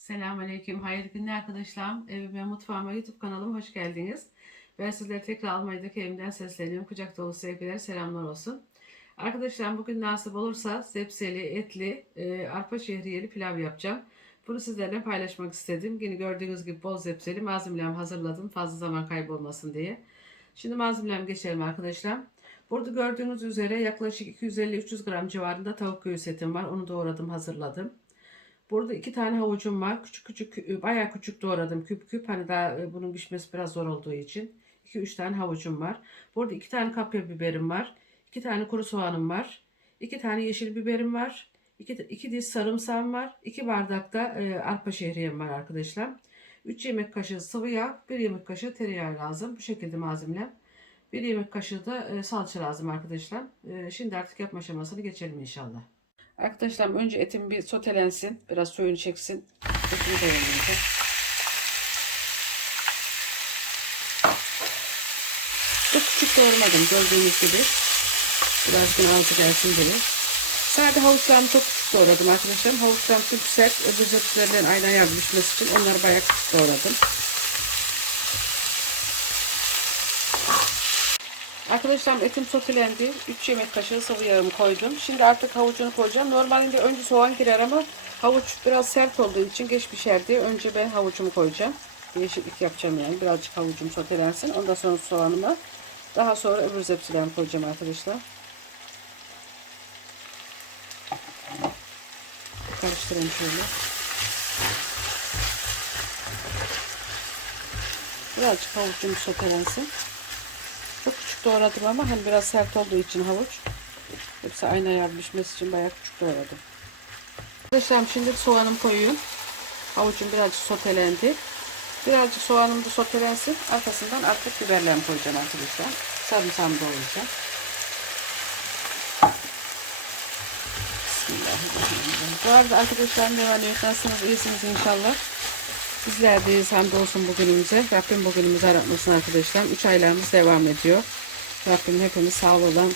Selamünaleyküm. Hayırlı günler arkadaşlarım. Evime, mutfağıma, YouTube kanalıma hoş geldiniz. Ben sizlere tekrar Almanya'daki evimden sesleniyorum. Kucak dolusu sevgiler, selamlar olsun. Arkadaşlar bugün nasip olursa zepseli, etli, e, arpa şehriyeli pilav yapacağım. Bunu sizlerle paylaşmak istedim. Yine gördüğünüz gibi bol zepseli malzemelerimi hazırladım. Fazla zaman kaybolmasın diye. Şimdi malzemelerimi geçelim arkadaşlar. Burada gördüğünüz üzere yaklaşık 250-300 gram civarında tavuk göğüs etim var. Onu doğradım, hazırladım. Burada iki tane havucum var. Küçük küçük, e, bayağı küçük doğradım küp küp. Hani daha e, bunun pişmesi biraz zor olduğu için. 2-3 tane havucum var. Burada iki tane kapya biberim var. iki tane kuru soğanım var. iki tane yeşil biberim var. iki, iki diş sarımsağım var. 2 bardak da e, arpa şehriyem var arkadaşlar. 3 yemek kaşığı sıvı yağ, 1 yemek kaşığı tereyağı lazım. Bu şekilde malzemeler. 1 yemek kaşığı da e, salça lazım arkadaşlar. Şimdi artık yapma aşamasını geçelim inşallah. Arkadaşlar önce etim bir sotelensin. Biraz suyunu çeksin. Etimi koyalım. Çok küçük doğramadım gördüğünüz gibi. Biraz gün ağzı gelsin diye. Sadece havuçlarımı çok küçük doğradım arkadaşlar. Havuçlarım çünkü sert. Öbür zepsilerden aynen düşmesi için onları bayağı küçük doğradım. Arkadaşlar etim sotelendi. 3 yemek kaşığı sıvı yağımı koydum. Şimdi artık havucunu koyacağım. Normalde önce soğan girer ama havuç biraz sert olduğu için geç pişerdi. Önce ben havucumu koyacağım. Değişiklik yapacağım yani. Birazcık havucum sotelensin. Ondan sonra soğanımı. Daha sonra öbür zepsilerimi koyacağım arkadaşlar. Karıştırayım şöyle. Birazcık havucum sotelensin. Doğradım ama hani biraz sert olduğu için havuç. Hepsi aynı ayar pişmesi için bayağı küçük doğradım. Arkadaşlar şimdi soğanımı koyuyorum. Havucum birazcık sotelendi. Birazcık soğanım da sotelensin. Arkasından artık biberlerimi koyacağım arkadaşlar. Sarımsağımı doğrayacağım. Bismillahirrahmanirrahim. Bu arada arkadaşlar ne var ne yok nasılsınız iyisiniz inşallah. Bizler deyiz hamdolsun bugünümüze. Rabbim bugünümüzü aratmasın arkadaşlar. 3 aylarımız devam ediyor. Rabbim hepimiz sağlığı olan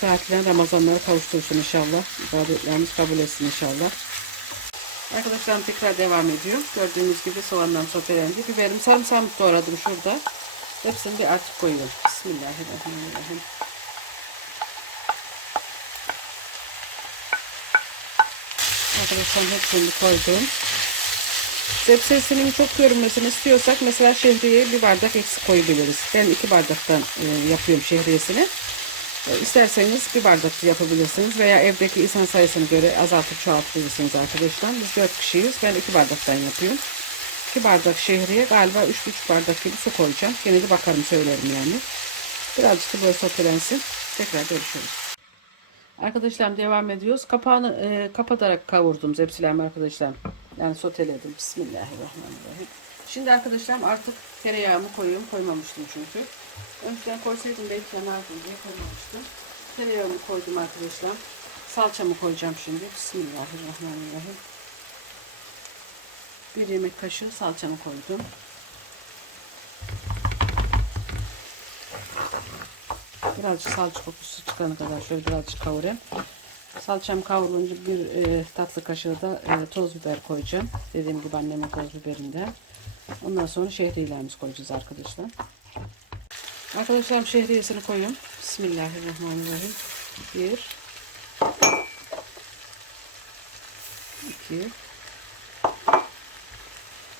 saatlen Ramazanları kavuştursun inşallah. İbadetlerimiz kabul etsin inşallah. Arkadaşlar tekrar devam ediyor. Gördüğünüz gibi soğandan sotelendi. Biberim sarımsağımı doğradım şurada. Hepsini bir artık koyuyorum. Bismillahirrahmanirrahim. Arkadaşlar hepsini koydum. Zepsesinin çok görünmesini istiyorsak mesela şehriyeye bir bardak eksik koyabiliriz. Ben iki bardaktan e, yapıyorum şehriyesini. E, isterseniz bir bardak yapabilirsiniz veya evdeki insan sayısına göre azaltıp çoğaltabilirsiniz arkadaşlar. Biz dört kişiyiz. Ben iki bardaktan yapıyorum. İki bardak şehriye galiba üç buçuk bardak gibi su koyacağım. Gene de bakarım söylerim yani. Birazcık da böyle sotelensin. Tekrar görüşürüz. Arkadaşlar devam ediyoruz. Kapağını e, kapatarak kavurdum zepsilerimi arkadaşlar. Yani soteledim. Bismillahirrahmanirrahim. Şimdi arkadaşlar artık tereyağımı koyuyorum. Koymamıştım çünkü. Önceden koysaydım belki yanardım diye koymamıştım. Tereyağımı koydum arkadaşlar. Salçamı koyacağım şimdi. Bismillahirrahmanirrahim. Bir yemek kaşığı salçamı koydum. Birazcık salça kokusu çıkana kadar şöyle birazcık kavurayım. Salçam kavrulunca bir e, tatlı kaşığı da e, toz biber koyacağım. Dediğim gibi annemin toz biberinden. Ondan sonra şehriyelerimizi koyacağız arkadaşlar. Arkadaşlar şehriyesini koyuyorum. Bismillahirrahmanirrahim. Bir. iki.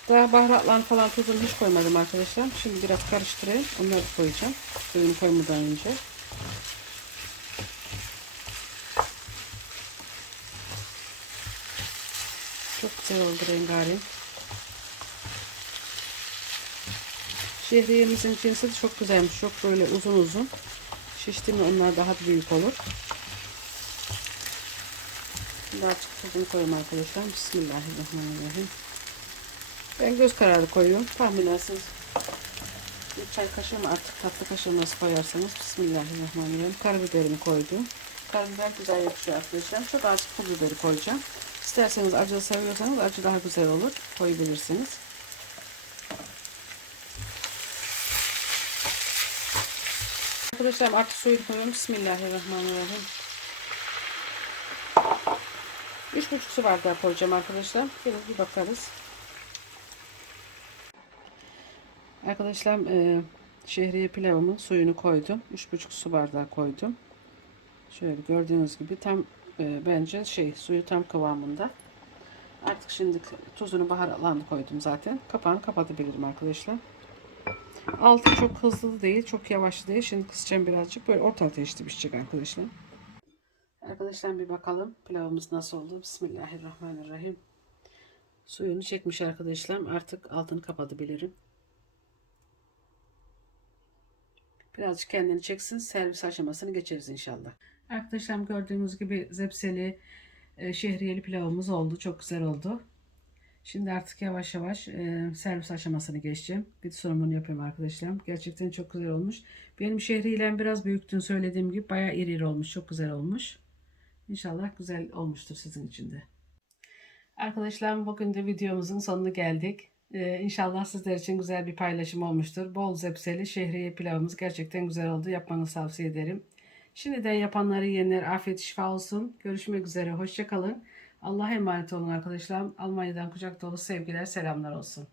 Daha baharatlar falan tuzunu hiç koymadım arkadaşlar. Şimdi biraz karıştırayım. Onları koyacağım. Suyunu koymadan önce. Çok güzel oldu rengarenk. Şehriyemizin cinsi de çok güzelmiş. Çok böyle uzun uzun. Şişti mi onlar daha büyük olur. Şimdi açık tuzunu koyayım arkadaşlar. Bismillahirrahmanirrahim. Ben göz kararı koyuyorum. Tahminen siz bir çay kaşığı mı artık tatlı kaşığı nasıl koyarsanız. Bismillahirrahmanirrahim. Karabiberimi koydum. Karabiber güzel yakışıyor arkadaşlar. Çok az pul biberi koyacağım. İsterseniz acı seviyorsanız acı daha güzel olur. Koyabilirsiniz. Arkadaşlar artık suyu koyuyorum. Bismillahirrahmanirrahim. 3,5 su bardağı koyacağım arkadaşlar. Gelin bir bakarız. Arkadaşlar e, şehriye pilavımın suyunu koydum. 3,5 su bardağı koydum. Şöyle gördüğünüz gibi tam e, bence şey suyu tam kıvamında. Artık şimdi tuzunu baharatlarını koydum zaten. Kapağını kapatabilirim arkadaşlar. Altı çok hızlı değil, çok yavaş değil. Şimdi kısacağım birazcık. Böyle orta ateşte pişecek arkadaşlar. Arkadaşlar bir bakalım pilavımız nasıl oldu. Bismillahirrahmanirrahim. Suyunu çekmiş arkadaşlar. Artık altını kapatabilirim. Birazcık kendini çeksin. Servis aşamasını geçeriz inşallah. Arkadaşlar gördüğünüz gibi zepseli e, şehriyeli pilavımız oldu. Çok güzel oldu. Şimdi artık yavaş yavaş e, servis aşamasını geçeceğim. Bir sunumunu yapıyorum arkadaşlar. Gerçekten çok güzel olmuş. Benim şehriyelem biraz büyüktün söylediğim gibi. Bayağı iri iri olmuş. Çok güzel olmuş. İnşallah güzel olmuştur sizin için de. Arkadaşlar bugün de videomuzun sonuna geldik. Ee, inşallah sizler için güzel bir paylaşım olmuştur. Bol zepseli şehriye pilavımız gerçekten güzel oldu. Yapmanızı tavsiye ederim. Şimdiden yapanları yiyenler afiyet şifa olsun. Görüşmek üzere. Hoşçakalın. Allah'a emanet olun arkadaşlar. Almanya'dan kucak dolu sevgiler, selamlar olsun.